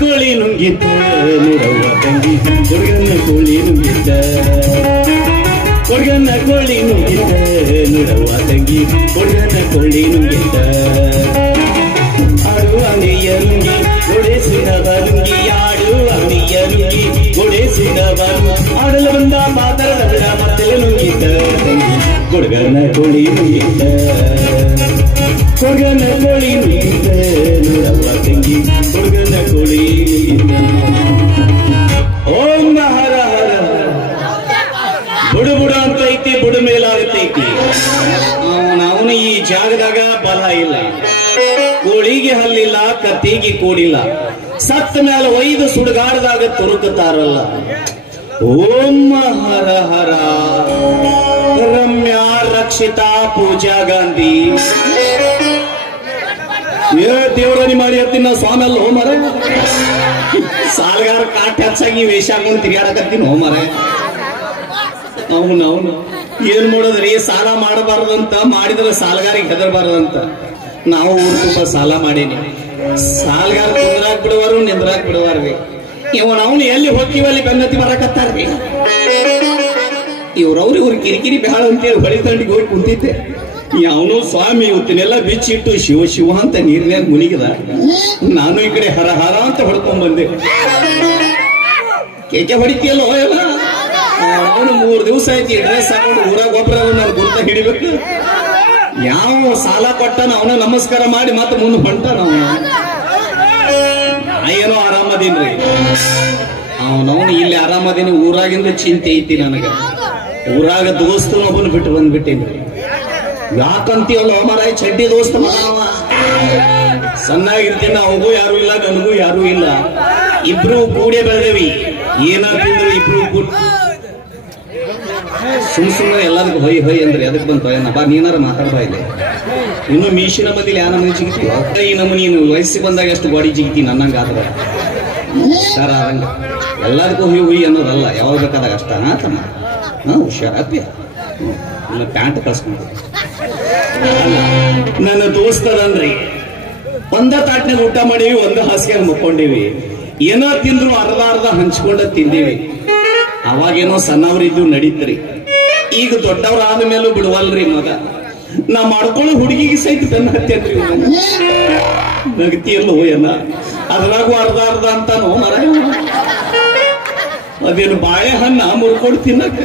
ಕೋಳಿ ನುಂಗಿದ್ದ ನೋಡವ್ವ ತಂಗಿ ಹುಡುಗನ ಕೋಳಿ ನುಂಗಿದ್ದ ಹುಡುಗನ ಕೋಳಿ ನುಂಗಿದ್ದ ನೋಡವ್ವ ತಂಗಿ ಹುಡುಗನ ಕೋಳಿ ನುಂಗಿದ್ದ ಆಡುವ ನುಂಗಿ ಗೊಡೆಸಿನ ಬಲುಂಗಿ ಆಡುವ ನುಂಗಿ ಗೊಡೆಸಿನ ಬಲು ಆಡಲು ಬಂದ ಮಾತಾಡದ ಮತ್ತೆ ನುಂಗಿದ್ದ ತಂಗಿ ಹುಡುಗನ ಕೋಳಿ ನುಂಗಿದ್ದ ಹುಡುಗನ ಕೋಳಿ ನುಂಗಿದ್ದ ನೋಡವ್ವ ತಂಗಿ ಹುಡುಗನ ಕೋಳಿ ಓಂ ಹರ ಹರ ಬುಡು ಬುಡ ಅಂತ ಐತಿ ಬುಡ ಮೇಲಾಗತೈತಿ ಅವನು ಈ ಜಾಗದಾಗ ಬಲ ಇಲ್ಲ ಕೋಳಿಗೆ ಹಲ್ಲಿಲ್ಲ ಕತ್ತಿಗೆ ಕೂಡಿಲ್ಲ ಸತ್ತ ಮೇಲೆ ಒಯ್ದು ಸುಡುಗಾಡದಾಗ ತುರುಕುತ್ತಾರಲ್ಲ ಓಂ ಹರ ಹರ ರಮ್ಯಾ ರಕ್ಷಿತಾ ಪೂಜಾ ಗಾಂಧಿ ದೇವರನಿ ಮಾಡಿ ಹತ್ತಿನ ಸ್ವಾಮಿ ಅಲ್ಲ ಹೋಮರ ಸಾಲಗಾರ ಕಾಟ್ ಹೆಚ್ಚಾಗಿ ವೇಷ ಹಾಕೊಂಡು ತಿರುಗಾಡಕತ್ತೀನಿ ಹೋಮರ ಅವನು ಏನ್ ಮಾಡೋದ್ರಿ ಸಾಲ ಮಾಡಬಾರ್ದಂತ ಮಾಡಿದ್ರೆ ಸಾಲಗಾರಿಗೆ ಹೆದರ್ಬಾರ್ದಂತ ನಾವು ಊರ್ ತುಂಬಾ ಸಾಲ ಮಾಡೀನಿ ಸಾಲಗಾರ ಕುಂದ್ರಾಕ್ ಬಿಡುವಾರು ನಿಂದ್ರಾಕ್ ಬಿಡುವಾರ್ರಿ ಅವನು ಎಲ್ಲಿ ಹೋಗ್ತೀವಿ ಅಲ್ಲಿ ಬೆನ್ನತ್ತಿ ಬರಕತ್ತಾರ್ರಿ ಇವ್ರ ಕಿರಿಕಿರಿ ಬ್ಯಾಳ ಅಂತೇಳಿ ಹೊಳಿ ದಂಡಿಗೆ ಹೋಗಿ ಕುಂತಿದ್ದೆ ಅವನು ಸ್ವಾಮಿ ಇವತ್ತಿನೆಲ್ಲ ಬಿಚ್ಚಿಟ್ಟು ಶಿವ ಶಿವ ಅಂತ ನೀರಿನಾಗ ಮುನಿಗಿದ ನಾನು ಈ ಕಡೆ ಹರ ಹರ ಅಂತ ಹೊಡ್ಕೊಂಡ್ ಬಂದೆ ಕೇಕೆ ಹೊಡಿತೀಯಲ್ಲೋ ಎಲ್ಲ ಅವನು 3 ದಿವಸ ಆಯ್ತು ಡ್ರೆಸ್ ಹಾಕೊಂಡು ಊರಾಗ ಒಬ್ಬರ ನಾನು ಗುರ್ತ ಹಿಡಿಬೇಕು ಯಾವ ಸಾಲ ಕೊಟ್ಟನ ಅವನ ನಮಸ್ಕಾರ ಮಾಡಿ ಮತ್ತೆ ಮುಂದೆ ಹೊಂಟಾನ ಏನೋ ಆರಾಮದೀನ್ರಿ ಅವನವನು ಇಲ್ಲಿ ಆರಾಮದೀನಿ ಊರಾಗಿಂದ ಚಿಂತೆ ಐತಿ ನನಗ ಊರಾಗ ದೋಸ್ತನೊಬ್ಬನ ಬಿಟ್ಟು ಬಂದ್ಬಿಟ್ಟೇನ್ರಿ ಯಾಕಂತೀವಲ್ಲ ಮರಾಯ ಚಡ್ಡಿ ದೋಸ್ತ ಸಣ್ಣಾಗಿರ್ತೀನಿ ಅವಗೂ ಯಾರು ಇಲ್ಲ ನನಗೂ ಯಾರು ಇಲ್ಲ ಇಬ್ರು ಕೂಡೆ ಬೆಳೆದೇವಿ ಏನಾಗ್ತಿದ್ರು ಇಬ್ರು ಕೂಡ ಸುಮ್ಮನೆ ಎಲ್ಲದಕ್ಕೂ ಹೊಯ್ ಹೊಯ್ ಅಂದ್ರೆ ಅದಕ್ಕೆ ಬಂತು ಬಾ ನೀನಾರ ಮಾತಾಡ್ಬಾ ಇಲ್ಲಿ ಇನ್ನು ಮೀಶಿನ ಬದಿಲಿ ಯಾ ನಮೂನಿ ಜಿಗಿತೀವ ಈ ನಮೂನಿ ನೀನು ವಯಸ್ಸಿಗೆ ಬಂದಾಗ ಎಷ್ಟು ಬಾಡಿ ಜಿಗಿತೀನಿ ಅನ್ನಂಗ ಆದ್ರ ಸರ್ ಆದಂಗ ಎಲ್ಲದಕ್ಕೂ ಹುಯ್ ಹುಯ್ ಅನ್ನೋದಲ್ಲ ಯಾವಾಗ ಬೇಕಾದಾಗ ಅಷ್ಟ ತಮ್ಮ ಹುಷಾರಪ್ಪ ಇಲ್ಲ ಪ್ಯಾಂಟ್ ಕಳ್ಸ್ಕೊಂಡು ನನ್ನ ದೋಸ್ತರನ್ರಿ ಒಂದ ತಾಟ್ನಾಗ ಊಟ ಮಾಡೀವಿ ಒಂದ ಹಾಸಿಗೆ ಮುಕ್ಕೊಂಡಿವಿ ಏನೋ ತಿಂದ್ರು ಅರ್ಧ ಹಂಚ್ಕೊಂಡ ತಿಂದೀವಿ ಅವಾಗೇನೋ ಸಣ್ಣವ್ರಿದ್ದು ನಡೀತ್ರಿ ಈಗ ದೊಡ್ಡವ್ರ ಆದ ಮೇಲೂ ಬಿಡುವಲ್ರಿ ಮಗ ನಾ ಮಾಡ್ಕೊಳ್ಳೋ ಹುಡುಗಿಗೆ ಸಹಿತ ಬೆನ್ನ ಹತ್ತೇನ್ರಿ ನಗತಿಯಲ್ಲೋ ಏನ ಅದ್ರಾಗೂ ಅರ್ಧ ಅಂತಾನೋ ಮರ ಅದೇನು ಬಾಳೆಹಣ್ಣ ಮುರ್ಕೊಂಡು ತಿನ್ನಕ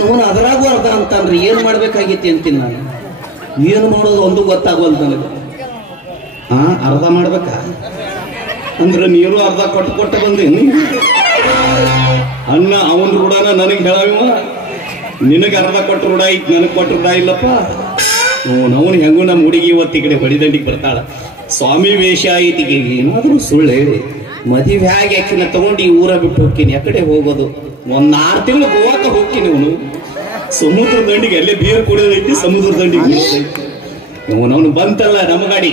ಇವನು ಅದರಾಗೂ ಅರ್ಧ ಅಂತಾನ್ರಿ ಏನ್ ಮಾಡ್ಬೇಕಾಗಿತ್ತು ಅಂತೀನಿ ನಾನು ಏನು ಮಾಡೋದು ಒಂದು ಗೊತ್ತಾಗವಲ್ದು ನನಗೆ ಅರ್ಧ ಮಾಡ್ಬೇಕಾ ಅಂದ್ರೆ ನೀರು ಅರ್ಧ ಕೊಟ್ಟು ಬಂದೇನಿ ಅನ್ನ ಅವನ್ ರೂಢನ ನನಗೆ ಹೇಳವ ನಿನಗೆ ಅರ್ಧ ಕೊಟ್ಟು ರೂಢ ಐತಿ ನನಗೆ ಕೊಟ್ಟು ರೂಢ ಇಲ್ಲಪ್ಪ ಅವನು ಹೆಂಗು ನಮ್ಮ ಹುಡುಗಿ ಇವತ್ತು ಈ ಕಡೆ ಹೊಡಿದಂಡಿಗೆ ಬರ್ತಾಳ ಸ್ವಾಮಿ ವೇಷ ಐತಿಗೆ ಏನಾದ್ರೂ ಸುಳ್ಳು ಹೇಳಿ ಮದುವೆ ಹಾಗೆ ಯಾಕಿನ ತಗೊಂಡು ಈ ಊರ ಬಿಟ್ಟು ಹೋಗ್ತೀನಿ ಯಾಕಡೆ ಹೋಗೋದು 1 6 ತಿಂಗಳು ಗೋವಾಕ ಹೋಗ್ತೀನಿ ಅವನು ಸಮುದ್ರ ದಂಡಿಗೆ ಅಲ್ಲೇ ಬೀರ್ ಕುಡಿಯೋದೈತಿ ಸಮುದ್ರ ದಂಡಿಗೆ ಅವನು ಬಂತಲ್ಲ ನಮ್ಮ ಗಾಡಿ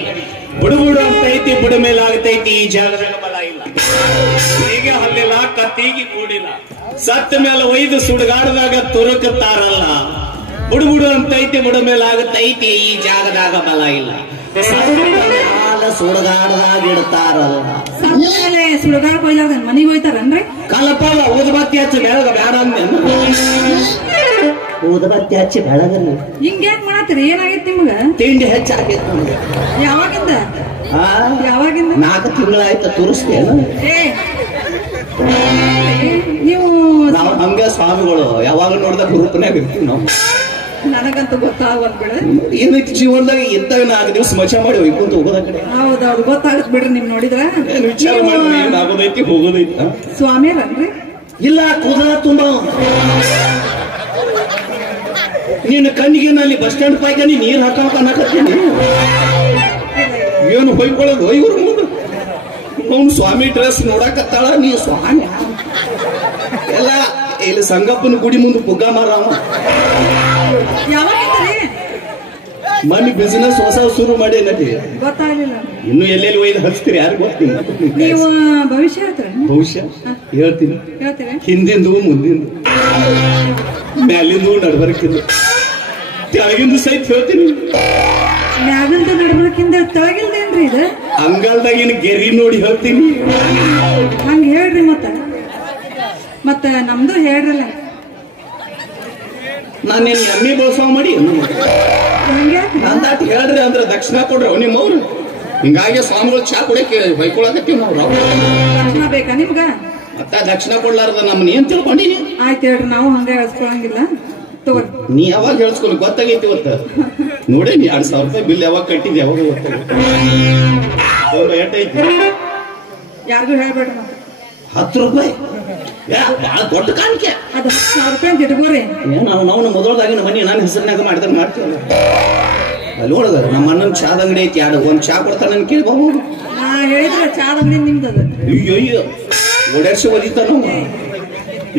ಬುಡುಬುಡು ಅಂತ ಐತಿ ಬುಡ ಮೇಲೆ ಆಗ್ತೈತಿ ಈ ಜಾಗದಾಗ ಬಲ ಇಲ್ಲ ಹೀಗೆ ಹಲ್ಲಿಲ್ಲ ಕತ್ತಿಗೆ ಕೂಡಿಲ್ಲ ಸತ್ತ ಮೇಲೆ ಒಯ್ದು ಸುಡುಗಾಡದಾಗ ತುರುಕುತ್ತಾರಲ್ಲ ಬುಡುಬುಡು ಅಂತ ಐತಿ ಬುಡ ಮೇಲೆ ಆಗತೈತಿ ಈ ಜಾಗದಾಗ ಬಲ ಇಲ್ಲ ಸುಡುಗಾಡದಾಗ ಇಡ್ತಾರಲ್ಲ ಸುಡುಗಾಡ ಕೊಯ್ಲಾರ್ದ ಮನೆಗೆ ಹೋಯ್ತಾರನ್ರಿ ಕಾಲಪ್ಪ ಊದಬತ್ತಿ ಹಚ್ಚಿ ಬೆಳಗ ಬೇಡ ಊದಬತ್ತಿ ಹಚ್ಚಿ ಬೆಳಗಲ್ಲ ಹಿಂಗ್ಯಾಕ್ ಮಾಡತ್ತೀರಿ ಏನಾಗೈತಿ ನಿಮ್ಗ ತಿಂಡಿ ಹೆಚ್ಚಾಗೈತಿ ನಮ್ಗೆ ಯಾವಾಗಿಂದ 4 ತಿಂಗಳಾಯ್ತ ತುರಿಸ್ತೇನು ನೀವು ನಾವು ಹಂಗ ಸ್ವಾಮಿಗಳು ಯಾವಾಗ ನೋಡಿದ ಗ್ರೂಪ್ನಾಗ ಇರ್ತೀವಿ ನಾವು ನನಗಂತೂ ಗೊತ್ತಾಗಲ್ ಬಿಡ ಏನೈತಿ ಜೀವನದಾಗ ಇದ್ದಾಗ 4 ದಿವಸ ಮಜಾ ಮಾಡಿ ಹೋಯ್ಕೊಂತ ಹೋಗೋದ ಕಡೆ ಹೌದೌದು ಗೊತ್ತಾಗತ್ ಬಿಡ್ರಿ ನಿಮ್ ನೋಡಿದ್ರ ವಿಚಾರ ಮಾಡಿ ಏನಾಗೋದೈತಿ ಹೋಗೋದೈತಿ ಸ್ವಾಮಿಯರನ್ರಿ ಇಲ್ಲ ಕೂದಲ ತುಂಬಾ ನೀನು ಕಣ್ಣಿಗೆ ಅಲ್ಲಿ ಬಸ್ ಸ್ಟ್ಯಾಂಡ್ ಪಾಯ್ಕಾನಿ ನೀರ್ ಹಾಕೋಕ ಅನ್ನಕತ್ತೀನಿ ಏನು ಹೊಯ್ಕೊಳ್ಳೋದು ಇವ್ರ ಮುಂದೆ ಅವ್ನು ಸ್ವಾಮಿ ಡ್ರೆಸ್ ನೋಡಕತ್ತಾಳ ನೀ ಸ್ವಾಮಿ ಎಲ್ಲ ಇಲ್ಲಿ ಸಂಗಪ್ಪನ ಗುಡಿ ಮುಂದೆ ಪುಗ್ಗ ಮಾರವ ಮನೆ ಬಿಸಿನೆಸ್ ಹೊಸ ಶುರು ಮಾಡಿ ನಟಿ ಗೊತ್ತಾಗಲಿಲ್ಲ ಇನ್ನು ಎಲ್ಲೆಲ್ಲಿ ಒಯ್ದು ಹಚ್ತೀರಿ ಯಾರು ಗೊತ್ತಿಲ್ಲ ನೀವು ಭವಿಷ್ಯ ಭವಿಷ್ಯ ಹೇಳ್ತೀನಿ ಹಿಂದಿಂದು ಮುಂದಿಂದು ಮ್ಯಾಲಿಂದು ನಡ್ಬರ್ಕಿಂದು ತೆಳಗಿಂದು ಸಹಿತ ಹೇಳ್ತೀನಿ ಮ್ಯಾಲಿಂದು ನಡ್ಬರ್ಕಿಂದ ತೆಳಗಿಲ್ದೇನ್ರಿ ಯಾಕ್ರಿ ಇದು ಅಂಗಾಲ್ದಾಗಿನ ಗೆರಿ ನೋಡಿ ಹೇಳ್ತೀನಿ. ಹಂಗ ಹೇಳ್ರಿ ಮತ್ತ ನಮ್ದು ಹೇಳ್ರಲ್ಲ. ನಾನೇನು ಎಮ್ಮೆ ಬಳಸೋ ಮಾಡಿ ಹಂಗೆ ನಂದಾಟ್ ಹೇಳ್ರಿ ಅಂದ್ರೆ ದಕ್ಷಿಣ ಕೊಡ್ರಿ ನಿಮ್ಮವ್ರು. ಹಿಂಗಾಗಿ ಸ್ವಾಮಿಗಳು ಚಾ ಕುಡಿಯಕ್ಕೆ ಬೈಕೊಳಕತ್ತೀವಿ ನಾವು. ದಕ್ಷಿಣ ಬೇಕಾ ನಿಮ್ಗ? ಮತ್ತ ದಕ್ಷಿಣ ಕೊಡ್ಲಾರ್ದ ನಮ್ಮನ್ನ ಏನ್ ತಿಳ್ಕೊಂಡಿನಿ? ಆಯ್ತು ಹೇಳ್ರಿ, ನಾವು ಹಂಗ ಹೇಳ್ಸ್ಕೊಳಂಗಿಲ್ಲ ತಗೋರಿ. ನೀ ಯಾವಾಗ ಹೇಳ್ಸ್ಕೊಲಿ ಗೊತ್ತಾಗೈತಿ ಇವತ್ತ. ನೋಡೇನಿ 2,000 ರೂಪಾಯಿ ಬಿಲ್ ಯಾವಾಗ ಕಟ್ಟಿದ್ದೆ ಯಾವಾಗ ಎಟ್ಟೈತಿ? ಯಾರಿಗೂ ಹೇಳ್ಬೇಡ್ರಿ ಮತ್ತೆ. 10 ರೂಪಾಯಿ ಬಹಳ ದೊಡ್ಡ ಕಾಣಿಕೆ. ಅದು 10,000 ರೂಪಾಯಿ ಅಂತ ಇಟ್ಕೋರಿ. ನಾವು ಮೊದಲದಾಗಿನ ಮನಿ ನನ್ನ ಹೆಸರಿನಾಗ ಮಾಡಿದ್ರೆ ಮಾಡ್ತೀವಲ್ಲ. ಅಲ್ಲಿ ನೋಡದ ನಮ್ಮ ಅಣ್ಣನ ಚಾದ ಅಂಗಡಿ ಐತಿ, ಒಂದ್ ಚಾ ಕೊಡ್ತಾನ ಕೇಳ್ಬಹುದು. ನಾ ಹೇಳಿದ್ರೆ ಚಾದ ಅಂಗಡಿ ನಿಮ್ದದ. ಅಯ್ಯೋ ಓಡಾಡ್ಸಿ ಒದಿತಾನ.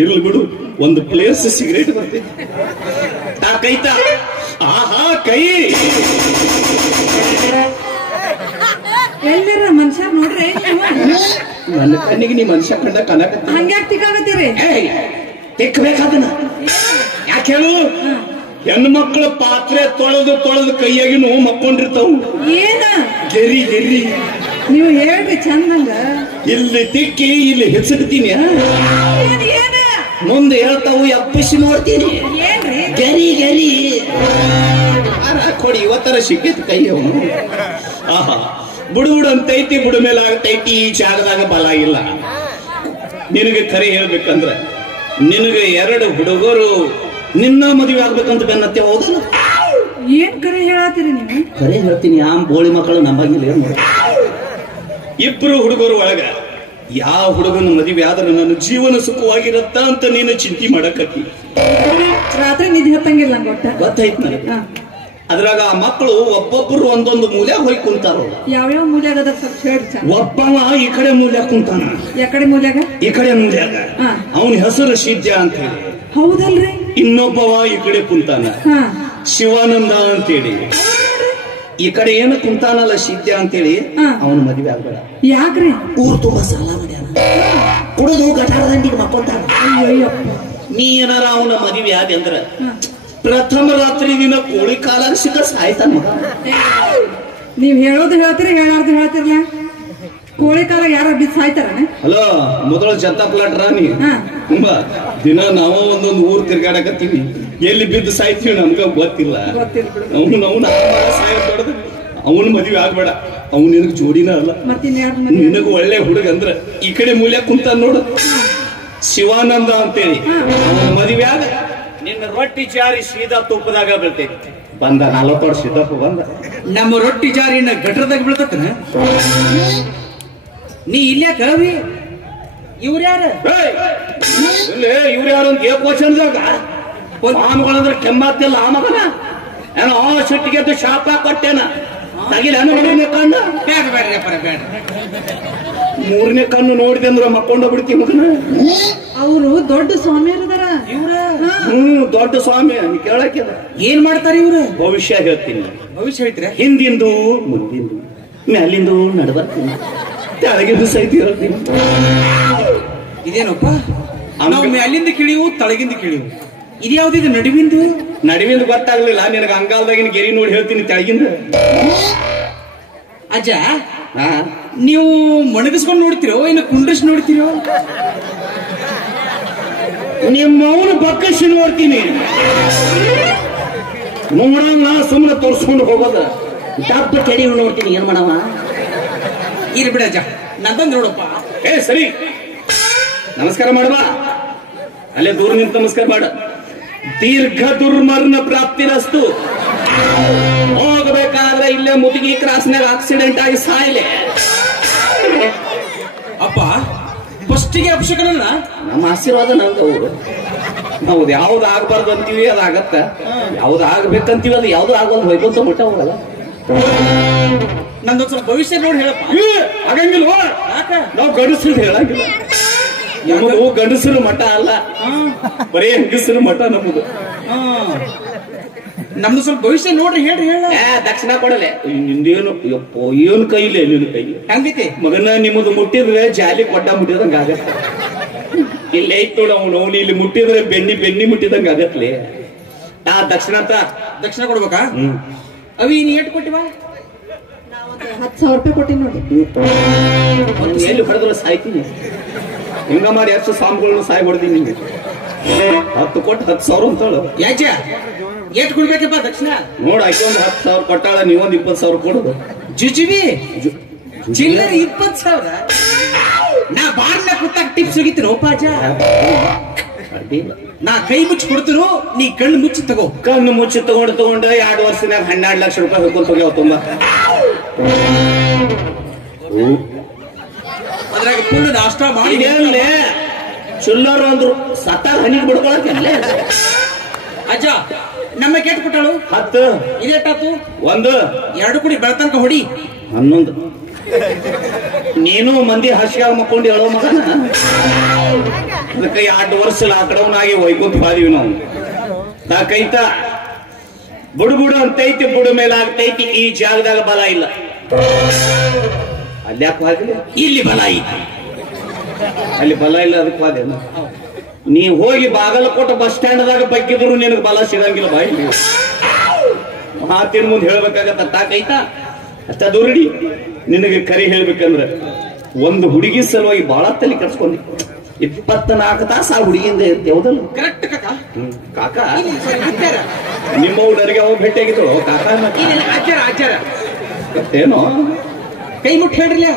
ಇರ್ಲಿ ಬಿಡು, ಒಂದು ಪ್ಲೇಸ್ ಸಿಗರೇಟ್ ಬರ್ತೈತಿ. ಕೈತಾ ಆಹಾ ಕೈ ಎಲ್ಲಿರ ಮನುಷ್ಯ ನೋಡ್ರಿ ನನ್ನ ಕಣ್ಣಿಗೆ ನೀ ಮನುಷ್ಯ ಕಂಡ ಕನಕ ಹಂಗ್ಯಾಕ್ ತಿಕ್ಕಾಗತ್ತೀರಿ? ತಿಕ್ಕಬೇಕಾದನ ಯಾಕೆ ಹೇಳು? ಹೆಣ್ಣು ಮಕ್ಕಳ ಪಾತ್ರೆ ತೊಳೆದು ಕೈಯಾಗಿ ನೋವು ಮಕ್ಕೊಂಡಿರ್ತಾವು. ಏನ ಗೆರಿ ನೀವು ಹೇಳ್ರಿ ಚಂದಂಗ. ಇಲ್ಲಿ ತಿಕ್ಕಿ ಇಲ್ಲಿ ಹೆಸರ್ತೀನಿ, ಏನ ಮುಂದೆ ಹೇಳ್ತಾವು ಎಪ್ಪಿಸಿ ನೋಡ್ತೀನಿ. ಗೆರಿ ಕೊಡಿ ಇವತ್ತರ ಸಿಕ್ಕೈತಿ ಕೈ ಅವನು. ಆಹಾ ಬುಡು ಅಂತೈತಿ, ಬುಡ ಮೇಲೆ ಆಗ್ತೈತಿ. ಈ ಜಾಗದಾಗ ಬಲ ಇಲ್ಲ. ನಿನಗೆ ಕರೆ ಹೇಳ್ಬೇಕಂದ್ರೆ ನಿನಗೆ 2 ಹುಡುಗರು ನಿನ್ನ ಮದುವೆ ಆಗ್ಬೇಕಂತ ಬೆನ್ನತ್ತೆ. ಹೌದಲ್ಲ? ಏನ್ ಕರೆ ಹೇಳತ್ತೀರಿ ನೀವು? ಕರೆ ಹೇಳ್ತೀನಿ. ಬೋಳಿ ಮಕ್ಕಳು ನಂಬಂಗಿಲ್ಲ. 2 ಹುಡುಗರು ಒಳಗ ಯಾವ ಹುಡುಗನ ಮದುವೆ ಆದ್ರೆ ನನ್ನ ಜೀವನ ಸುಖವಾಗಿರತ್ತ ಅಂತ ನೀನು ಚಿಂತೆ ಮಾಡಕತ್ತಿ. ರಾತ್ರಿ ನಿದ್ದೆ ಹತ್ತಂಗಿಲ್ಲ ಗೊತ್ತಾಯ್ತು ನನಗೆ. ಅದ್ರಾಗ ಆ ಮಕ್ಕಳು ಒಬ್ಬೊಬ್ರು ಒಂದೊಂದು ಮೂಲೆ ಹೋಗಿ ಕುಂತಾರ. ಯಾವ್ಯಾವ ಮೂಲ್ಯಾಗ ಅದ ಸ್ವಲ್ಪ ಹೇಳ್ರಿ. ಒಬ್ಬವ ಈ ಕಡೆ ಮೂಲ್ಯಾಗ ಕುಂತಾನ, ಯಾಕಡೆ ಮೂಲ್ಯಾಗ? ಈ ಕಡೆ ಮೂಲ್ಯಾಗ. ಅವನ ಹೆಸರು ಸಿದ್ಧ ಅಂತ ಹೇಳಿ. ಹೌದಲ್ರಿ? ಇನ್ನೊಬ್ಬವ ಈ ಕಡೆ ಕುಂತಾನ, ಶಿವಾನಂದ ಅಂತೇಳಿ. ಈ ಕಡೆ ಏನು ಕುಂತಾನಲ್ಲ ಸಿದ್ಧ ಅಂತೇಳಿ, ಅವನ ಮದುವೆ ಆಗ್ಬೇಡ. ಯಾಕ್ರಿ? ಊರ್ ತುಂಬಾ ಸಾಲ ಮಾಡ್ಯಾನ, ಕುಡಿದು ಗಟಾರ ದಂಡಿಗೆ ಮಕ್ಕೊಂತಾನ. ನೀ ಏನಾರ ಅವನ ಮದುವೆ ಆದ ಅಂದ್ರ ಪ್ರಥಮ ರಾತ್ರಿ ದಿನ ಕೋಳಿ ಕಾಲ ಸಿಕ್ಕ ಸಾಯ್ತಾನ. ನೀವ್ ಹೇಳೋದು ಹೇಳ್ತೀರಿ, ಹೇಳಾರ್ದು ಹೇಳ್ತಿರ್ಲ. ಕೋಳಿ ಕಾಲ ಯಾರ ಬಿದ್ದು ಸಾಯ್ತಾರ? ಹಲೋ, ಮೊದಲು ಜನತಾ ಪ್ಲಾಟ್ ರಾಣಿ ತುಂಬಾ ದಿನ ನಾವು ಒಂದೊಂದು ಊರ್ ತಿರ್ಗಾಡಕತ್ತೀವಿ. ಎಲ್ಲಿ ಬಿದ್ದು ಸಾಯ್ತೀವಿ ನಮ್ಗ ಗೊತ್ತಿಲ್ಲ. ಅವನ ಮದುವೆ ಆಗ್ಬೇಡ. ಅವ್ನು ನಿನಗ್ ಜೋಡಿನ ಅಲ್ಲ. ನಿನಗ ಒಳ್ಳೆ ಹುಡುಗ ಅಂದ್ರ ಈ ಕಡೆ ಮೂಲ್ಯ ಕುಂತ ನೋಡು, ಶಿವಾನಂದ ಅಂತೇಳಿ. ಅವನ ಮದುವೆ ಆಗ ನಿನ್ನ ರೊಟ್ಟಿ ಜಾರಿ ಸೀದಾ ತುಪ್ಪದಾಗ ಬೀಳ್ತೈತಿ. ಬಂದ 40 ವರ್ಷ ಸಿದ್ದಪ್ಪ ಬಂದ. ನಮ್ಮ ರೊಟ್ಟಿ ಜಾರಿನ ಗಟ್ರದಾಗ ಬೀಳ್ತನ. ನೀ ಇಲ್ಯಾ ಕವಿ? ಇವ್ರ್ಯಾರ? ಇವ್ರ್ಯಾರು ಅಂತ ಕ್ವಶನ್ದಾಗ ಆಮಗಳಂದ್ರೆ ಕೆಮ್ಮಾತಿಲ್ಲ. ಆ ಮಗನ ಏನೋ ಸಿಟ್ಟಿಗೆ ಶಾಪ ಕೊಟ್ಟೇನ ತಗಿಲ. ಕಣ್ಣು ಬೇಡ ಬೇಡ್ರಿ ಅಪ್ಪರ ಬೇಡ. 3ನೇ ಕಣ್ಣು ನೋಡಿದೆ ಅಂದ್ರೆ ಮಕ್ಕೊಂಡ ಬಿಡ್ತೀವಿ ಮಗನ. ಅವರು ದೊಡ್ಡ ಸ್ವಾಮಿಯರದಾರ. ದೊಡ್ಡ ಸ್ವಾಮಿ ಕೇಳಕ್ಕಿದ. ಏನ್ ಮಾಡ್ತಾರ ಇವ್ರು? ಭವಿಷ್ಯ ಹೇಳ್ತೀನಿ. ಭವಿಷ್ಯ ಹೇಳ್ತೀರ? ಹಿಂದಿಂದು ಮುಂದಿಂದು ಮ್ಯಾಲಿಂದು ನಡ್ಬರ್ತೀನಿ, ತೆಳಗಿಂದು ಸಹಿತ ಹೇಳ್ತೀನಿ. ಇದೇನಪ್ಪ? ನಾವು ಮ್ಯಾಲಿಂದ ಕಿಳಿವು, ತಳಗಿಂದ ಕಿಳಿವು. ಇದ್ಯಾವ್ದಿದು ನಡುವಿಂದು? ನಡುವಿಂದು ಗೊತ್ತಾಗ್ಲಿಲ್ಲ ನಿನಗ. ಅಂಗಾಲ್ದಾಗಿನ ಗೆರಿ ನೋಡಿ ಹೇಳ್ತೀನಿ ತೆಳಗಿಂದ. ಅಜ್ಜ, ನೀವು ಮಣಗಿಸ್ಕೊಂಡು ನೋಡ್ತಿರೋ ಇನ್ನು ಕುಂಡ್ರಿಸಿ ನೋಡ್ತಿರೋ? ನಿಮ್ಮವನು ಬಕ್ಕಸಿ ನೋಡ್ತೀನಿ. ನೋಡೋಣ ಸುಮ್ಮನೆ ತೋರ್ಸ್ಕೊಂಡು ಹೋಗೋದ. ಡಬ್ಬ ಕೆಡಿ ನೋಡ್ತೀನಿ. ಏನ್ ಮಾಡವ? ಇರ್ ಬಿಡಜ್ಜ, ನಂದೊಂದು ನೋಡಪ್ಪ. ಸರಿ, ನಮಸ್ಕಾರ ಮಾಡುವ. ಅಲ್ಲೇ ದೂರ ನಿಂತು ನಮಸ್ಕಾರ ಮಾಡ. ದೀರ್ಘ ದುರ್ಮರಣ ಪ್ರಾಪ್ತಿರಸ್ತು. ಹೋಗಬೇಕಾದ್ರೆ ಇಲ್ಲೇ ಮುದುಗಿ ಕ್ರಾಸ್ನಾಗ ಆಕ್ಸಿಡೆಂಟ್ ಆಗಿ ಸಾಯ್ಲೆ. ಅಪ್ಪ ಫಸ್ಟಿಗೆ ಅಭಿಷೇಕನಲ್ಲ. ನಮ್ಮ ಆಶೀರ್ವಾದ ನಮ್ದು. ನಾವು ಯಾವ್ದು ಆಗ್ಬಾರ್ದು ಅಂತೀವಿ ಅದಾಗತ್ತ, ಯಾವ್ದು ಆಗ್ಬೇಕಂತೀವಿ ಅದು ಯಾವ್ದು ಆಗೋದು ಹೋಯ್ಕೊಂತ ಮುಟ್ಟ ಹೋಗಲ್ಲ. ನಂದೊಂದ್ ಸ್ವಲ್ಪ ಭವಿಷ್ಯ ನೋಡಿ ಹೇಳಪ್ಪ. ಆಗಂಗಿಲ್ವ? ನಾವು ಗಂಡಸರು ಹೇಳಂಗಿಲ್ಲ. ನಮ್ಮದು ಗಂಡಸರು ಮಠ ಅಲ್ಲ, ಬರೀ ಹೆಂಗಸರು ಮಠ ನಮ್ಮದು. ನಮ್ದು ಸ್ವಲ್ಪ ಭವಿಷ್ಯ ನೋಡ್ರಿ ಹೇಳ್ರಿ. ಹೇಳ ದಕ್ಷಿಣ ಕೊಡಲೆ. ನಿಂದೇನು ಯಪ್ಪೋ ಏನು ಕೈಲಿ ನಿನ್ನ ಕೈ ಹಂಗೈತಿ ಮಗನ. ನಿಮ್ಮದು ಮುಟ್ಟಿದ್ರೆ ಜಾಲಿ ಕೊಟ್ಟ ಮುಟ್ಟಿದಂಗ ಆಗತ್ತ. ಇಲ್ಲೇ ಐತ್ ನೋಡ ಅವನು. ಇಲ್ಲಿ ಮುಟ್ಟಿದ್ರೆ ಬೆನ್ನಿ ಮುಟ್ಟಿದಂಗ ಆಗತ್ಲೆ. ದಕ್ಷಿಣ ದಕ್ಷಿಣ ಕೊಡ್ಬೇಕಾ? ಅವಿ ನೀ ಏಟ್ ಕೊಟ್ಟಿವ? 10,000 ರೂಪಾಯಿ ಕೊಟ್ಟಿನಿ ನೋಡಿ. ಎಲ್ಲಿ ಹೊಡೆದ್ರೆ ಸಾಯ್ತೀನಿ. ಹಿಂಗ ಮಾಡಿ ಎಷ್ಟು ಸ್ವಾಮಿಗಳನ್ನ ಸಾಯ್ ಹೊಡೆದೀನಿ ನಿಂಗೆ. 10 ಕೊಟ್ಟು 10,000 ಅಂತೇಳು. ಯಾಕೆ ಎಷ್ಟು ಕೊಡ್ಬೇಕಪ್ಪ ದಕ್ಷಿಣ? ನೋಡ ಆಕೆ ಒಂದು 10,000 ಕೊಟ್ಟಾಳ, ನೀವೊಂದು 20,000 ಕೊಡುದು. ಜುಜುಬಿ ಚಿಲ್ಲರೆ 20,000. ನಾ ಬಾರ್ನ ಕೂತಾಗ ಟಿಪ್ಸ್ ಹೋಗಿತ್ತು ರೋಪಾಜ. ನಾ ಕೈ ಮುಚ್ಚಿ ಕೊಡ್ತಿರು, ನೀ ಕಣ್ಣು ಮುಚ್ಚಿ ತಗೋ. ಕಣ್ಣು ಮುಚ್ಚಿ ತಗೊಂಡು 2 ವರ್ಷನಾಗ 12 ಲಕ್ಷ ರೂಪಾಯಿ ಹೋಗ್ಕೊಂತ ಹೋಗ್ಯಾವ ತುಂಬ. ಅದ್ರಾಗ ಫುಲ್ ನಾಷ್ಟ ಮಾಡಿ ಚಿಲ್ಲರ್ ಅಂದ್ರು ಸತ್ತಾಗ ಹನಿಗೆ ಬಿಡ್ಕೊಳಕ್ಕೆ. ಅಜ್ಜ ನಮ್ಮ ಕೆಟ್ಟ ಕೊಟ್ಟಾಳು 10. ಇದೇಟಾತು? 1 2 ಕುಡಿ ಬೆಳತನಕ ಹೊಡಿ. 11. ನೀನು ಮಂದಿ ಹಾಸಿಗೆ ಮಕ್ಕೊಂಡು ಹೇಳೋ ಮಗನ. ಅದಕ್ಕೆ 2 ವರ್ಷ ಲಾಕ್ಡೌನ್ ಆಗಿ ಒಯ್ಕೊಂತ ಬಾದೀವಿ ನಾವು. ತಾಕೈತ ಬುಡು ಅಂತೈತಿ, ಬುಡು ಮೇಲೆ ಆಗ್ತೈತಿ. ಈ ಜಾಗದಾಗ ಬಲ ಇಲ್ಲ. ಅಲ್ಯಾಕೆ ಹಾಕಲಿ? ಇಲ್ಲಿ ಬಲ ಐತಿ, ಅಲ್ಲಿ ಬಲ ಇಲ್ಲ. ಅದಕ್ಕೆ ಬಾದೆ ನೀ ಹೋಗಿ ಬಾಗಲಕೋಟೆ ಬಸ್ ಸ್ಟ್ಯಾಂಡ್ದಾಗ ಬಗ್ಗಿದ್ರು ನಿನಗೆ ಬಲ ಸಿಗಂಗಿಲ್ಲ. ಬಾಯಿ ಮಾತಿನ ಮುಂದೆ ಹೇಳ್ಬೇಕಾಗತ್ತ. ತಾಕೈತ ಅಷ್ಟ ದುರುಡಿ. ನಿನಗೆ ಕರಿ ಹೇಳ್ಬೇಕಂದ್ರ ಒಂದು ಹುಡುಗಿ ಸಲುವಾಗಿ ಬಾಳ ತಲೆ ಕರ್ಸ್ಕೊಂಡಿ. 24 ತಾಸ ಆ ಹುಡುಗಿಯಿಂದ ಇರ್ತೇವದಲ್ಲ. ಕರೆಕ್ಟ್ ಕಾಕ. ಕಾಕ ನಿಮ್ಮ ಹುಡುಗರಿಗೆ ಅವಾಗ ಭೇಟಿ ಆಗಿದ್ದಳು ಕಾಕ. ಆಚಾರ ಆಚಾರ ಏನೋ ಕೈ ಮುಟ್ಟಿ ಹೇಳ್ರಲ್ಲ.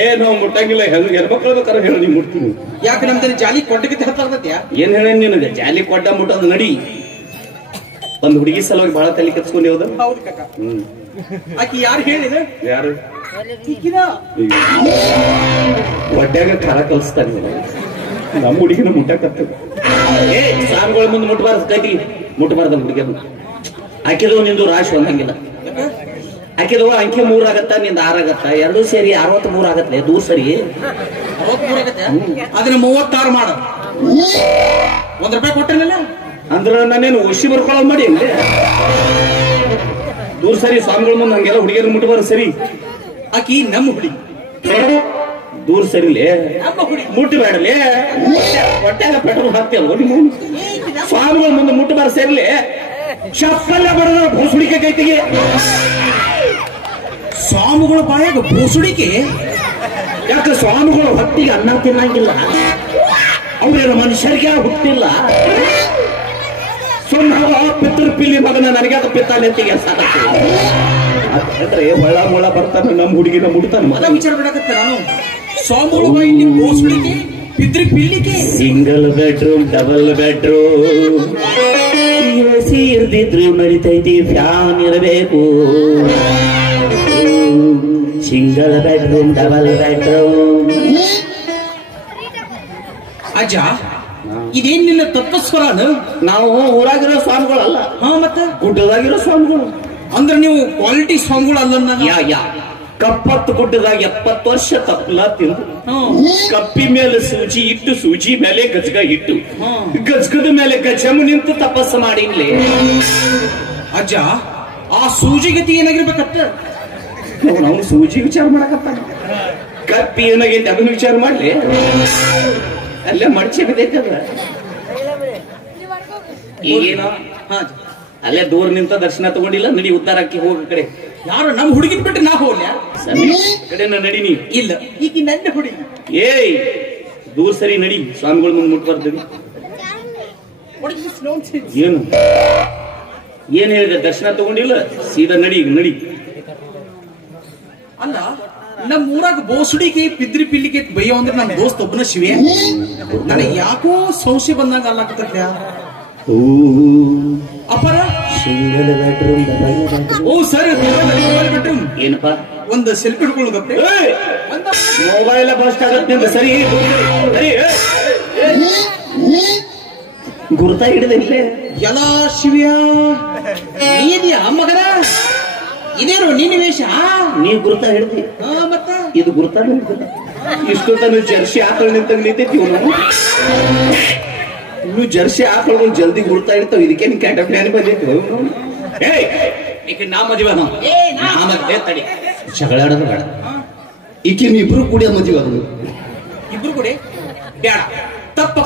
ಏನೋ ಮುಟ್ಟಂಗಿಲ್ಲ. ಹೆಣ್ಮಕ್ಳು ಬೇಕಾದ್ರೆ ಹೇಳಿ ನೀ ಮುಟ್ತೀನಿ. ಯಾಕೆ ನಮ್ದಲ್ಲಿ ಜಾಲಿ ಕೊಡ್ಡಕ್ಕೆ ಹತ್ತಾಗ್ತತ್ಯಾ? ಏನ್ ಹೇಳ ನಿನಗೆ? ಜಾಲಿ ಕೊಡ್ಡ ಮುಟ್ಟೋದು ನಡಿ. ಒಂದು ಹುಡುಗಿ ಸಲುವಾಗಿ ಬಹಳ ತಲೆ ಕರ್ಸ್ಕೊಂಡಿ ಹೋದ. ಹೌದು ಕಾಕ. ಆಕಿ ಯಾರು ಹೇಳಿದ? ಯಾರು? ಹೊಟ್ಯಾಗ ಖಾರ ಕಲಿಸ್ತಾನೆ. ನಮ್ಮ ಹುಡುಗಿನ ಮುಟ್ಟಕತ್ತ. ಸ್ವಾಮಿಗಳ ಮುಂದೆ ಮುಟ್ಟಬಾರ್ದು, ಕೈತಿ ಮುಟ್ಟಬಾರ್ದ ಹುಡುಗಿಯ. ಆಕಿದು ನಿಂದು ರಾಶಿ ಒಂದಂಗಿಲ್ಲ. ಆಕಿದು ಅಂಕಿ 3 ಆಗತ್ತ, ನಿಂದ 6 ಆಗತ್ತ. 2 ಸೇರಿ 63 ಆಗತ್ತೆ. ದೂರ ಸರಿ 63 ಆಗತ್ತೆ. ಅದನ್ನ 36 ಮಾಡ. 1 ರೂಪಾಯಿ ಕೊಟ್ಟನಲ್ಲ ಅಂದ್ರ ನಾನೇನು ಒಸಿ ಬರ್ಕೊಳ್ಳೋದು ಮಾಡಿ ಅಂದ್ರೆ ದೂರ ಸರಿ. ಸ್ವಾಮಿಗಳ ಮುಂದೆ ಹಂಗೆಲ್ಲ ಹುಡುಗಿಯರು ಮುಟ್ಟಬಾರ್ದು. ಸರಿ. ಆಕಿ ನಮ್ಮ ಹುಡುಗಿ ದೂರ ಸರಿಲೇ, ನಮ್ಮ ಹುಡುಗಿ ಮುಟ್ಟಬೇಡಲೇ. ಹೊಟ್ಟೆಗ ಪೆಟ್ರೋಲ್ ಹಾಕ್ತಿಯಲ್ವ ನೀವು? ಸ್ವಾಮಿಗಳ ಮುಂದೆ ಮುಟ್ಟಬಾರ್ದು. ಸೇರ್ಲಿ ಚಪ್ಪಲ್ಲ ಬರೋದ ಭೂಸುಡಿಕೆ ಕೈತಿಗೆ. ಸ್ವಾಮಿಗಳ ಬಾಯಾಗ ಭೂಸುಡಿಕೆ? ಯಾಕೆ? ಸ್ವಾಮಿಗಳು ಹೊಟ್ಟಿಗೆ ಅನ್ನ ತಿನ್ನಂಗಿಲ್ಲ. ಅವ್ರೇನು ಮನುಷ್ಯರಿಗೆ ಹುಟ್ಟಿಲ್ಲ. ಪಿತೃ ಪಿಲ್ಲಿ ಮಗನ ನನಗೆ ಅದು ಪಿತ್ತ ನೆತ್ತಿಗೆ ಸಾಕಂದ್ರೆ ಹೊಳ ಮೊಳ ಬರ್ತಾನೆ. ನಮ್ಮ ಹುಡುಗಿನ ಮುಡ್ತಾನೆ. ಮದ ವಿಚಾರ ಬಿಡಕತ್ತ ನಾನು. ಸ್ವಾಮಿಗಳ ಬಾಯಲ್ಲಿ ಭೂಸುಡಿಕೆ, ಪಿತೃ ಪಿಲ್ಲಿಕೆ. Single bedroom, double bedroom, AC ಇರ್ದಿದ್ರು ನಡಿತೈತಿ. ಫ್ಯಾನ್ ಇರಬೇಕು. Single bedroom, double bedroom. ಅಜ್ಜ ಇದೇನಿಲ್ಲ ತತ್ವಸ್ವರ. ನಾವು ಊರಾಗಿರೋ ಸ್ವಾಮಿಗಳಲ್ಲ. ಮತ್ತೆ ಗುಡ್ಡದಾಗಿರೋ ಸ್ವಾಮಿಗಳು. ಅಂದ್ರೆ ನೀವು ಕ್ವಾಲಿಟಿ ಸ್ವಾಮಿಗಳು ಅಲ್ಲ. ಕಪ್ಪತ್ತು ಗುಡ್ಡದಾಗ 70 ವರ್ಷ ತಪ್ಪಲ ತಿಂದು ಕಪ್ಪಿ ಮೇಲೆ ಸೂಜಿ ಇಟ್ಟು, ಸೂಜಿ ಮೇಲೆ ಗಜಗ ಇಟ್ಟು, ಗಜಗದ ಮೇಲೆ ಗಜಮು ನಿಂತು ತಪಸ್ಸು ಮಾಡಿನ್ಲಿ. ಅಜ್ಜ ಆ ಸೂಜಿ ಗತಿ ಏನಾಗಿರ್ಬೇಕತ್ತ? ನಾವು ಸೂಜಿ ವಿಚಾರ ಮಾಡಕತ್ತ. ಕಪ್ಪಿ ಏನಾಗೈತೆ ಅದನ್ನ ವಿಚಾರ ಮಾಡ್ಲಿ. ಅಲ್ಲೇ ಮಡಚಿ ಬಿದ್ದೈತದ. ಈಗೇನೋ ಅಲ್ಲೇ ದೂರ ನಿಂತ ದರ್ಶನ ತಗೊಂಡಿಲ್ಲ. ನಡಿ ಉದ್ದಾರಕ್ಕೆ ಹೋಗ ಕಡೆ. ಯಾರು ನಮ್ಮ ಹುಡುಗಿನ ಬಿಟ್ಟು ನಾ ಹೋಗ್ಲ ಕಡೆ ನಡಿ. ನೀ ಇಲ್ಲ, ಈಗ ನನ್ನ ಹುಡುಗಿ. ಏಯ್ ದೂರ ಸರಿ ನಡಿ. ಸ್ವಾಮಿಗಳ ಮುಂದೆ ಮುಟ್ಬಾರ್ದು. ಏನು ಏನ್ ಹೇಳಿದೆ? ದರ್ಶನ ತಗೊಂಡಿಲ್ಲ, ಸೀದಾ ನಡಿ. ನಡಿ. ಅಲ್ಲ ನಮ್ಮ ಊರಾಗ ಬೋಸುಡಿಗೆ ಪಿದ್ರಿ ಪಿಲ್ಲಿಗೆ ಬೈಯೋ ಅಂದ್ರೆ ನಮ್ ದೋಸ್ತ್ ಒಬ್ಬನ ಶಿವೆ. ನನಗೆ ಯಾಕೋ ಸಂಶಯ ಬಂದಂಗ ಅಲ್ಲಾಕತ್ತ. ಅಪರ ಸಿಂಗಲ್ ಬೆಡ್ರೂಮ್, ಡಬಲ್ ಬೆಡ್ರೂಮ್. ಓ ಸರಿ, ಬೆಡ್ರೂಮ್ ಏನಪ್ಪಾ? ಒಂದು ಸೆಲ್ಫಿ ಹಿಡ್ಕೊಳ್ಳೋದಪ್ಪ. ಮೊಬೈಲ್ ಬಸ್ಟ್ ಆಗತ್ತೆ. ಸರಿ ಗುರುತಾ ಹಿಡಿದಿಲ್ಲ. ಎಲ್ಲ ಶಿವ್ಯ ನೀದ್ಯಾ ಮಗನ? ಇದೇನು ನಿನ್ನ ವೇಷ? ನೀವ್ ಗುರುತಾ ಹಿಡ್ದಿ. ಮತ್ತ ಇದು ಗುರುತಾ ಹಿಡ್ದಿಲ್ಲ. ಇಷ್ಟು ತನ ಜರ್ಸಿ ಆಕಳ ನಿಂತಂಗ ನಿಂತೈತಿ. ಇನ್ನು ಜರ್ಸಿ ಆಕಳು ಜಲ್ದಿ ಗುರುತಾ ಇಡ್ತಾವ. ಇದಕ್ಕೆ ನಿನ್ ಕ್ಯಾಟ ಪ್ಲಾನ್ ಬಂದೈತಿ. ನಾ ಮದುವೆ ತಡಿ. ಜಗಳ ಆಡೋದು ಬೇಡ. ಈಕೆ ಇಬ್ರು ಕೂಡಿ ಮದುವೆ ಆದ್ರು. ಇಬ್ರು ಕೂಡಿ ಬೇಡ, ತಪ್ಪ.